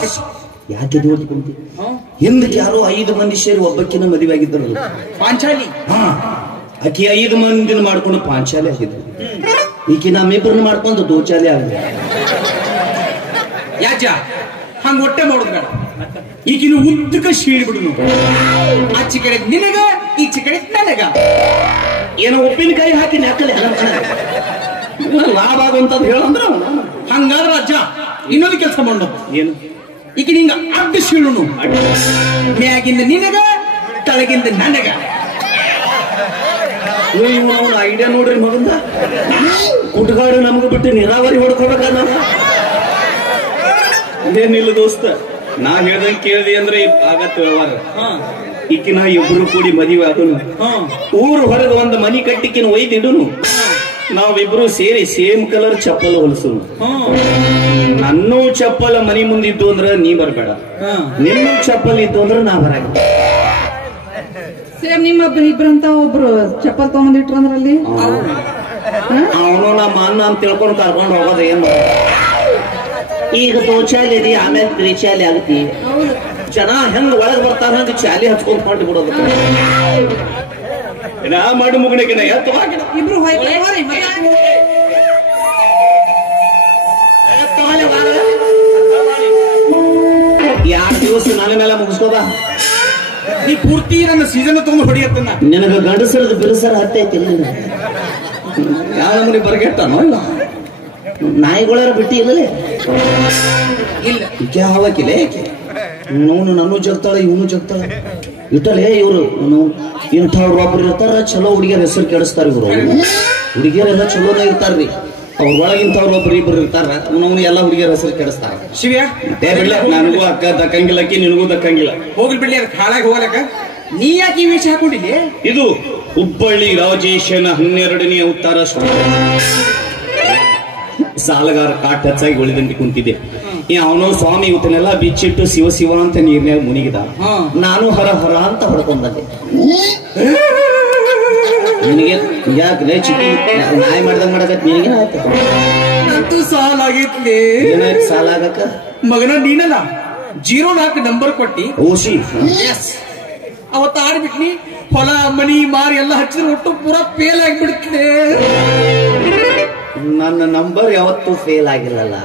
ಯಾಕೆ ಓದ್ಕೊಂತಿ? ಹಿಂದಕ್ಕೆ ಯಾರೋ 5 ಮಂದಿ ಸೇರಿ ಒಬ್ಬಕ್ಕಿನ ಮದುವೆ ಆಗಿದ್ದರು. ಪಾಂಚಾಲಿ ಆಕಿ 5 ಮಂದಿನ ಮಾಡ್ಕೊಂಡು ಪಾಂಚಾಲಿ ಆಗಿದ್ವಿ. ಈಕಿ ನಮ್ಮಿಬ್ಬರನ್ನ ಮಾಡ್ಕೊಂಡು ದೋಚಾಲಿ ಆಗಿದೆ. ಯಾಜ ಹಂಗ ಹೊಟ್ಟೆ ಮಾಡೋದು ಬೇಡ. ಈಗಿನ ಉದ್ದಕ ಶೀಳ್ಬಿಡು. ಆಚೆ ಕಡೆ ನಿನಗ ಈಚೆ ಕಡೆ ನನಗ. ಏನೋ ಉಪ್ಪಿನಕಾಯಿ ಹಾಕಿ ನಾಕಲೆ ಲಾಭ ಆಗುವಂತದ್ದು ಹೇಳಂದ್ರ ಹಂಗಾದ್ರ ಅಜ್ಜ ಇನ್ನೊಂದು ಕೆಲಸ ಮಾಡೋದು. ಏನು? ಈಗ ನಿಂಗ ಅಡ್ಡ ಶೀಳುನು. ಮ್ಯಾಗಿಂದ ನಿನಗ ತಳಗಿಂದ ನನಗ. ಅವನ ಐಡಿಯಾ ನೋಡ್ರಿ ಮಗಂದ. ಕುಟ್ಗಾಡು ನಮ್ಗೆ ಬಿಟ್ಟು ನೀರಾವರಿ ಹೊಡ್ಕೋಬೇಕ. ಅದೇನಿಲ್ಲ ದೋಸ್ತ, ನಾ ಹೇಳ್ದಂಗೆ ಕೇಳ್ದಿ ಅಂದ್ರೆ ಆಗತ್ತ ವ್ಯವಹಾರ. ಈಕಿನ ಇಬ್ರು ಕೂಡಿ ಮದುವೆ ಆದನು. ಊರು ಹೊರಗೆ ಒಂದು ಮನಿ ಕಟ್ಟಿಕಿನ ಒಯ್ದಿಡುನು. ನಾವಿಬ್ರು ಸೇರಿ ಸೇಮ್ ಕಲರ್ ಚಪ್ಪಲ್ ಹೊಲಸು. ನನ್ನ ಚಪ್ಪಲ ಮನಿ ಮುಂದಿದ್ದು ಅಂದ್ರ ನೀ ಬರ್ಬೇಡ, ನಿನ್ನ ಚಪ್ಪಲ್ ಇದ್ದು ಅಂದ್ರ ನಾ ಬರಾಗ. ಸೇಮ್ ನಿಮ್ಮ ಇಬ್ರಂತ ಒಬ್ರು ಚಪ್ಪಲ್ ತಗೊಂಡಿಟ್ರು ಅಂದ್ರಲ್ಲಿ ಅವನು ನಮ್ಮ ಅನ್ನ ಅಂತ ತಿಳ್ಕೊಂಡು ಕರ್ಕೊಂಡು ಹೋಗೋದ ಏನು? ಈಗ ದೋಚಾಲಿ ಇದಿ, ಆಮೇಲೆ ತ್ರಿಚಾಲಿ ಆಗತಿ. ಜನ ಹೆಂಗ್ ಒಳಗ್ ಬರ್ತಾರ ಹಂಗ ಚಾಲಿ ಹಚ್ಕೊಂಡ್ ಹೊಂಟು ಬಿಡೋದು. ನಾ ಮಾಡಿ ಮುಗಣಕಿನ ಇಬ್ರು ಯಾರ ದಿವಸ ನನ್ನ ಮೇಲೆ ಮುಗಿಸ್ಕೋದ. ನೀ ಪೂರ್ತಿ ನನ್ನ ಸೀಸನ್ ತಗೊಂಡು ಹೊಡಿಯತ್ತನ್ನ. ನಿನಗ ಗಂಡಸರದ ಬಿರುಸರ ಹತ್ತೈತಿಲ್ಲ. ಯಾವ ನಮ್ಮನಿ ಬರ್ಗೆಟ್ಟನೋ ಇಲ್ಲ, ನಾಯಿಗಳಾರ ಬಿಟ್ಟಿ ಇಲ್ಲಲೇ ಇಲ್ಲ. ಈಕೆ ಹಾಕಿಲ್ಲ. ಏಕೆ ಅವನು ನನ್ನೂ ಜಗ್ತಾಳೆ, ಇವನು ಜಗ್ತಾಳೆ. ಇಟ್ಟಲೆ ಇವ್ರು ಇಂಥವ್ರು ಒಬ್ರು ಇರ್ತಾರ, ಚಲೋ ಹುಡುಗಿಯರ ಹೆಸರು ಕೆಡಿಸ್ತಾರ. ಇವ್ರು ಹುಡುಗಿಯರೆಲ್ಲ ಚಲೋನೇ ಇರ್ತಾರ್ರಿ. ಅವ್ರ ಒಳಗಿಂತವ್ರು ಒಬ್ರು ಇಬ್ರು ಇರ್ತಾರ, ಅವನು ಎಲ್ಲಾ ಹುಡುಗಿಯರ ಹೆಸರು ಕೆಡಿಸ್ತಾರ. ಶಿವ್ಯ ನನಗೂ ಅಕ್ಕ ದಕ್ಕಂಗಿಲ್ಲಕ್ಕಿ, ನಿನಗೂ ದಕ್ಕಂಗಿಲ್ಲ. ಹೋಗ್ಲಿ ಬಿಡ್ಲಿ, ಅದಕ್ಕೆ ಹಾಳಾಗಿ ಹೋಗಲಕ್ಕ. ನೀ ಯಾಕೆ ಈ ವೇಷ ಹಾಕೊಂಡಿದ್ದೆ? ಇದು ಹುಬ್ಬಳ್ಳಿ ರಾಜೇಶನ 12ನೇ ಅವತಾರ. ಸಾಲಗಾರ ಕಾಟ್ ಹೆಚ್ಚಾಗಿ ಒಳಿದಂಡಿ ಕುಂತಿದ್ದೆ. ಅವನು ಸ್ವಾಮಿ ಇವತ್ತನ್ನೆಲ್ಲ ಬಿಚ್ಚಿಟ್ಟು ಶಿವ ಶಿವ ಅಂತ ನೀರ್ನ್ಯಾಗ ಮುನಿಗಿದ. ನಾನು ಹರ ಹರ ಅಂತ ಹೊಡ್ಕೊಂಡೆ. ನಿನಗೆ ಯಾಕೆ ಚಿಕ್ಕಿ ನಾಯಿ ಮಾಡ್ದಂಗ ಮಾಡಕತ್? ನಿನಗೇನ ಆಯ್ತು? ನಂತೂ ಸಾಲ ಆಗೈತ್ಲಿ. ಏನಾಯ್ತು ಸಾಲ ಆಗಕ್ಕ? ಮಗನ ನೀನಲ್ಲ 04 ನಂಬರ್ ಕೊಟ್ಟಿ ಓಸಿ. ಅವತ್ತ ಆಡ್ಬಿಟ್ನಿ. ಹೊಲ ಮನಿ ಮಾರಿ ಎಲ್ಲ ಹಚ್ಚಿದ್ರೆ ಒಟ್ಟು ಪೂರಾ ಫೇಲ್ ಆಗಿಬಿಡ್ತದೆ. ನನ್ನ ನಂಬರ್ ಯಾವತ್ತೂ ಫೇಲ್ ಆಗಿಲ್ಲಲ್ಲ.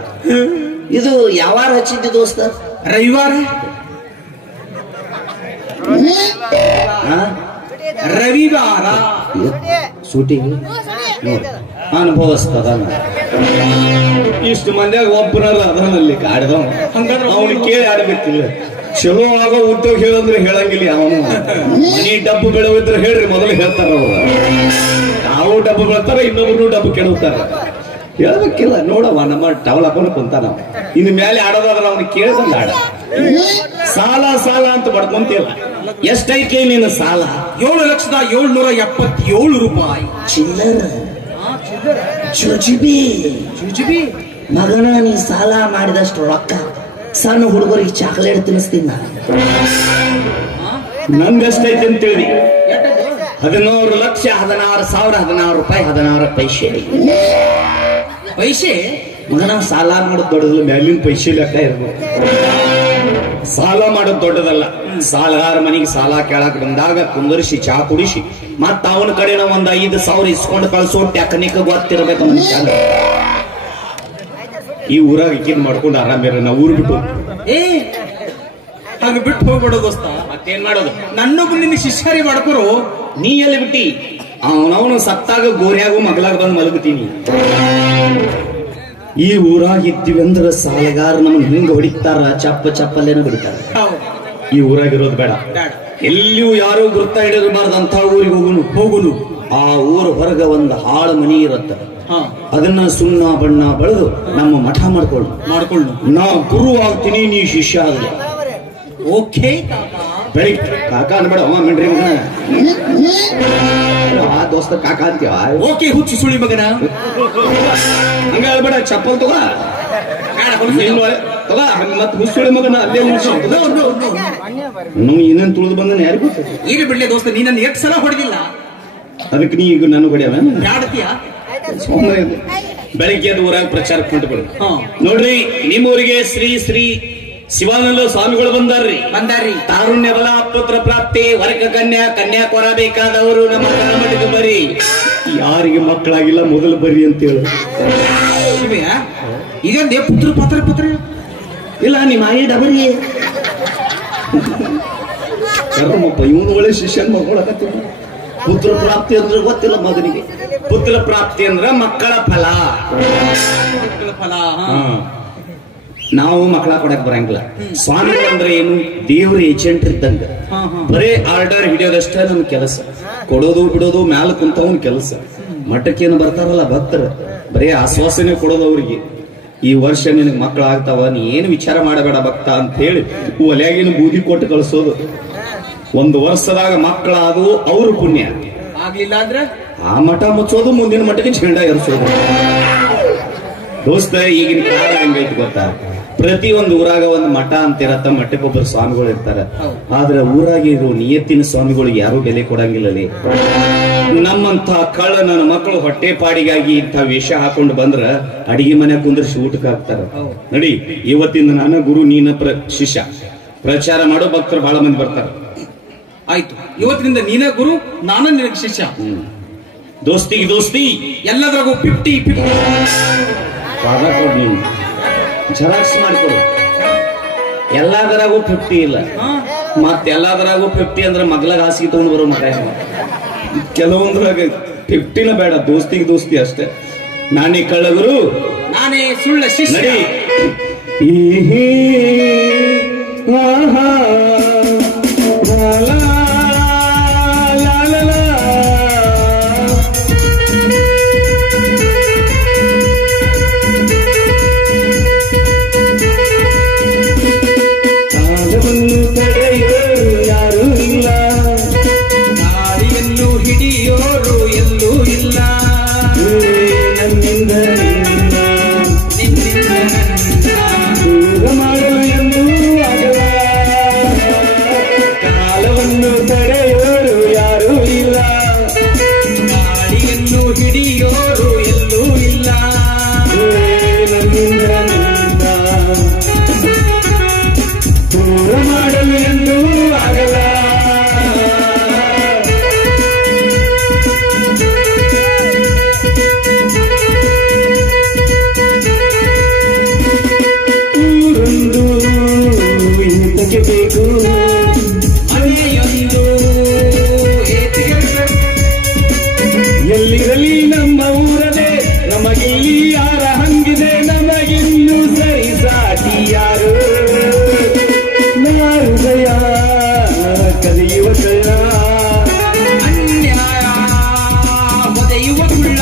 ಇದು ಯಾವಾರ ಹಚ್ಚಿದ್ದೆ ದೋಸ್ತ? ರವಿವಾರ. ರವಿವಾರ ಶೂಟಿಂಗ್ ಅನುಭವಿಸ್ತದ. ಇಷ್ಟು ಮಂದಿಯಾಗ ಒಬ್ಬರಲ್ಲ ಅದರಲ್ಲಿ ಆಡಿದವ. ಅವನಿಗೆ ಕೇಳಿ ಆಡ್ಬೇಕಿಲ್ಲ. ಚಲೋ ಆಗೋ ಉದ್ಯೋಗ ಹೇಳಂದ್ರೆ ಹೇಳಂಗಿಲ್ಲ. ಅವನು ಮನಿ ಡಬ್ಬು ಬೆಳವಿದ್ರೆ ಹೇಳ್ರಿ ಮೊದಲು ಹೇಳ್ತಾರ. ಅವ್ರು ನಾವು ಡಬ್ಬು ಬೆಳ್ತಾರ, ಇನ್ನೊಬ್ರು ಡಬ್ಬು ಕೆಡುತ್ತಾರ. ಹೇಳ್ಬೇಕಿಲ್ಲ. ನೋಡವ ನಮ್ಮ ಟವಲ್ ಹಾಕೊಂಡು ಕುಂತಾನ. ಇನ್ನು ಮೇಲೆ ಆಡೋದಾದ್ರೆ ಅವ್ನಿಗೆ ಕೇಳಿದಂಗ ಆಡ. ಸಾಲ ಸಾಲ ಅಂತ ಬಡ್ಕೊಂತಿಲ್ಲ. ಎಷ್ಟೈತಿ ನಿನ್ನ ಸಾಲ? 7,777 ರೂಪಾಯಿ ಚಿಲ್ಲರ. ಜುಜುಬಿ ಮಗನ, ನೀ ಸಾಲ ಮಾಡಿದಷ್ಟು ರೊಕ್ಕ ಸಣ್ಣ ಹುಡುಗರಿಗೆ ಚಾಕ್ಲೇಟ್ ತಿನ್ನಿಸ್ತೀನಿ ನಾನು. ನಂದೆಷ್ಟೈತಿ ಅಂತೇಳಿ 11,16,16 ರೂಪಾಯಿ 16 ಪೈಸೆ. ಪೈಸೆ ಮಗನ ಸಾಲ ಮಾಡೋದು ದೊಡ್ಡದಲ್ಲ, ಮ್ಯಾಲಿನ ಪೈಸೆ ಲೆಕ್ಕ ಇರ್ಬೋದು. ಸಾಲ ಮಾಡೋದು ದೊಡ್ಡದಲ್ಲ. ಸಾಲಗಾರ ಮನೆಗೆ ಸಾಲ ಕೇಳಕ್ ಬಂದಾಗ ಕುಂದರಿಸಿ ಚಾ ಕುಡಿಸಿ ಮತ್ತ ಅವನ ಕಡೆ ನಾವು 5,000 ಇಸ್ಕೊಂಡು ಕಳ್ಸೋ ಟೆಕ್ನಿಕ್ ಗೊತ್ತಿರ್ಬೇಕು ಮನುಷ್ಯ. ಈ ಊರಾಗ ಇಕ್ಕಿದ್ ಮಾಡ್ಕೊಂಡು ಆರಾಮಿರ. ನಾವು ಊರು ಬಿಟ್ಟು ಹಾಗೆ ಬಿಟ್ಟು ಹೋಗ್ಬಿಡೋ ದೋಸ್ತ. ಮತ್ತೇನ್ ಮಾಡೋದು? ನನ್ನೊಬ್ಬ ನಿನ್ನ ಶಿಷ್ಯಾರಿ ಮಾಡ್ಕೊರು. ನೀ ಎಲ್ಲಿ ಬಿಟ್ಟಿ? ಅವನವನು ಸತ್ತಾಗ ಗೋರ್ಯಾಗು ಮಗಲಾಗ ಬಂದು ಮಲಗುತ್ತೀನಿ. ಈ ಊರಾಗ ಇದ್ದೀವಿ ಅಂದ್ರೆ ಸಾಲಗಾರ ನಮ್ಮನ್ನ ಹಿಂಗ ಹೊಡಿತಾರ, ಚಪ್ಪಲ್ಲೇನ ಹೊಡಿತಾರ. ಈ ಊರಾಗಿರೋದು ಬೇಡ. ಎಲ್ಲಿಯೂ ಯಾರು ಗುರ್ತ ಹಿಡಿಯಬಾರ್ದಂತ ಊರಿಗೆ ಹೋಗುನು. ಆ ಊರ ಹೊರಗ ಒಂದು ಹಾಳು ಮನಿ ಇರುತ್ತ. ಅದನ್ನ ಸುಣ್ಣ ಬಣ್ಣ ಬಳಿದು ನಮ್ಮ ಮಠ ಮಾಡ್ಕೊಳ್ಳು. ನಾ ಗುರು ಆಗ್ತೀನಿ, ನೀ ಶಿಷ್ಯ ಆಗಲಿ. ಓಕೆ ಬೆಳಿಗ್ಗೆ ಕಾಕ ಅನ್ಬೇಡ. ಮಿಂಡ್ರಿ ಮಗನ, ಆ ದೋಸ್ತ ಕಾಕ ಅಂತೀವ. ಓಕೆ ಹುಚ್ಚು ಸುಳಿ ಮಗನ. ಹಂಗ ಹೇಳ್ಬೇಡ. ಚಪ್ಪಲ್ ತಗೋ ಮತ್ ಹುಸುಳಿ ಮಗನ ಅಲ್ಲೇ ಏನೇನ್ ತುಳಿದು ಬಂದನ ಯಾರಿಗೂ ಈಗ ಬಿಡ್ಲೆ ದೋಸ್ತ. ನೀ ನನ್ನ 8 ಸಲ ಹೊಡೆದಿಲ್ಲ. ಅದಕ್ಕೆ ನೀ ಈಗ ನಾನು ಹೊಡಿಯವ ಯಾಡತೀಯ? ಬೆಳಿಗ್ಗೆ ಅದು ಊರಾಗ ಪ್ರಚಾರಕ್ಕೆ ಹೊಂಟುಬಿಡು. ನೋಡ್ರಿ, ನಿಮ್ಮೂರಿಗೆ ಶ್ರೀ ಶ್ರೀ ಶಿವಾನಂದ ಸ್ವಾಮಿಗಳು ಬಂದಾರ್ರಿ. ತಾರುಣ್ಯ ಬಲ ಪುತ್ರ ಪ್ರಾಪ್ತಿ ವರ್ಗ ಕನ್ಯಾ ಕನ್ಯಾ ಕೊರಬೇಕಾದವರು ನಮ್ಮ ಮಠಕ್ಕೆ ಬರ್ರಿ. ಯಾರಿಗೆ ಮಕ್ಕಳಾಗಿಲ್ಲ ಮೊದಲು ಬರ್ರಿ ಅಂತ ಹೇಳು. ಇದೇ ಪುತ್ರ ಪತ್ರ ಪತ್ರ ಇಲ್ಲ ನಿಮ್ಮ ಆಯಿ ಡಬರಿ ಕರ್ಮಪ್ಪ. ಇವನು ಒಳ್ಳೆ ಶಿಷ್ಯನ್ ಮಕ್ಕಳಾಗತ್ತ. ಪುತ್ರ ಪ್ರಾಪ್ತಿ ಅಂದ್ರೆ ಗೊತ್ತಿಲ್ಲ ಮಗನಿಗೆ. ಪುತ್ರ ಪ್ರಾಪ್ತಿ ಅಂದ್ರ ಮಕ್ಕಳ ಫಲ. ನಾವು ಮಕ್ಕಳ ಕೊಡಕ್ ಬರಂಗಿಲ್ಲ. ಸ್ವಾಮಿಗಳು ಅಂದ್ರೆ ಏನು? ದೇವ್ರ ಏಜೆಂಟ್ ಇದ್ದಂಗ. ಬರೇ ಆರ್ಡರ್ ಹಿಡಿಯೋದಷ್ಟ ನಮ್ ಕೆಲಸ. ಕೊಡೋದು ಬಿಡೋದು ಮ್ಯಾಲ ಕುಂತವನ್ ಕೆಲಸ. ಮಠಕ್ಕೇನು ಬರ್ತಾರಲ್ಲ ಭಕ್ತರು, ಬರೇ ಆಶ್ವಾಸನೆ ಕೊಡೋದು ಅವ್ರಿಗೆ. ಈ ವರ್ಷ ನಿನಗೆ ಮಕ್ಕಳು ಆಗ್ತಾವ, ನೀ ಏನು ವಿಚಾರ ಮಾಡಬೇಡ ಭಕ್ತ ಅಂತ ಹೇಳಿ ಒಲೆಯಾಗಿನ ಬೂದಿ ಕೊಟ್ಟು ಕಳಿಸೋದು. ಒಂದು ವರ್ಷದಾಗ ಮಕ್ಕಳಾದವು ಅವ್ರ ಪುಣ್ಯ. ಆಗ್ಲಿಲ್ಲ ಅಂದ್ರೆ ಆ ಮಠ ಮುಚ್ಚೋದು, ಮುಂದಿನ ಮಠಕ್ಕೆ ಝಂಡ ಏರಿಸೋದು. ದೋಸ್ತ ಈಗಿನ ಕಾಲ ಹೆಂಗೈತಿ ಗೊತ್ತಾ? ಪ್ರತಿ ಒಂದು ಊರಾಗ ಒಂದು ಮಠ ಅಂತಿರತ್ತ, ಮಠಕ್ಕೊಬ್ಬರು ಸ್ವಾಮಿಗಳು ಇರ್ತಾರ. ಆದ್ರೆ ಊರಾಗ ಇರೋ ನಿಯತ್ತಿನ ಸ್ವಾಮಿಗಳಿಗೆ ಯಾರು ಬೆಲೆ ಕೊಡಂಗಿಲ್ಲಲೇ. ನಮ್ಮಂತ ಕಳ್ಳ ನನ್ನ ಮಕ್ಕಳು ಹೊಟ್ಟೆ ಪಾಡಿಗಾಗಿ ಇಂಥ ವೇಷ ಹಾಕೊಂಡು ಬಂದ್ರ ಅಡಿಗೆ ಮನೆ ಕುಂದ್ರಿಸಿ ಊಟಕ್ಕೆ ಹಾಕ್ತಾರ. ನಡಿ, ಇವತ್ತಿಂದ ನಾನು ಗುರು, ನೀನ ಶಿಷ್ಯ. ಪ್ರಚಾರ ಮಾಡೋ ಭಕ್ತರು ಬಹಳ ಮಂದಿ ಬರ್ತಾರ. ಆಯ್ತು, ಇವತ್ತಿನಿಂದ ನೀನ ಗುರು, ನಾನು ನಿನಗೆ ಶಿಷ್ಯ. ದೋಸ್ತಿಗೆ ದೋಸ್ತಿ, ಎಲ್ಲದ್ರಾಗೂ 50-50. ಪಾದ ಕೊಡ್, ನೀನು ಜರಾಕ್ಸ್ ಮಾಡಿಕೊಡು. ಎಲ್ಲದರಾಗೂ 50 ಇಲ್ಲ, ಮತ್ತೆಲ್ಲದರಾಗೂ 50 ಅಂದ್ರೆ ಮಗ್ಲಾಗ ಹಾಸಿಗೆ ತಗೊಂಡು ಬರೋ ಮಠ. ಕೆಲವೊಂದ್ರಾಗ 50ನ ಬೇಡ, ದೋಸ್ತಿಗೆ ದೋಸ್ತಿ ಅಷ್ಟೇ. ನಾನೇ ಕಳ್ಳಗುರು, ನಾನೇ ಸುಳ್ಳ ಶಿಷ್ಯ. ನಡಿ. ಎಲ್ಲಿರಲಿ ನಮ್ಮ ಊರದೆ, ನಮಗಿಲ್ಲಿ ಯಾರ ಹಂಗಿದೆ, ನಮಗಿನ್ನು ಸರಿ ಸಾಟಿ ಯಾರು? ಹೃದಯ ಕಲಿಯುವ ಕಳ್ಳ, ಅನ್ಯಾಯ ಹೊದೆಯುವ ಕುಳ್ಳ.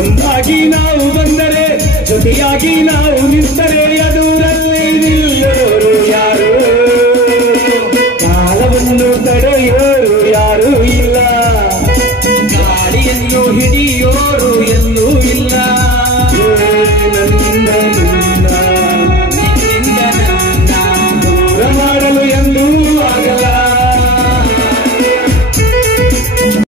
ಒಂದಾಗಿ ನಾವು ಬಂದರೆ, ಜೊತೆಯಾಗಿ ನಾವು ನಿಂತರೆ, ಎದುರಲ್ಲಿ ನಿಲ್ಲೋರು ಯಾರು? ಕಾಲವನ್ನು ತಡೆಯೋರು ಯಾರು ಇಲ್ಲ, ಗಾಳಿಯನ್ನು ಹಿಡಿಯೋರು ಎಲ್ಲೂ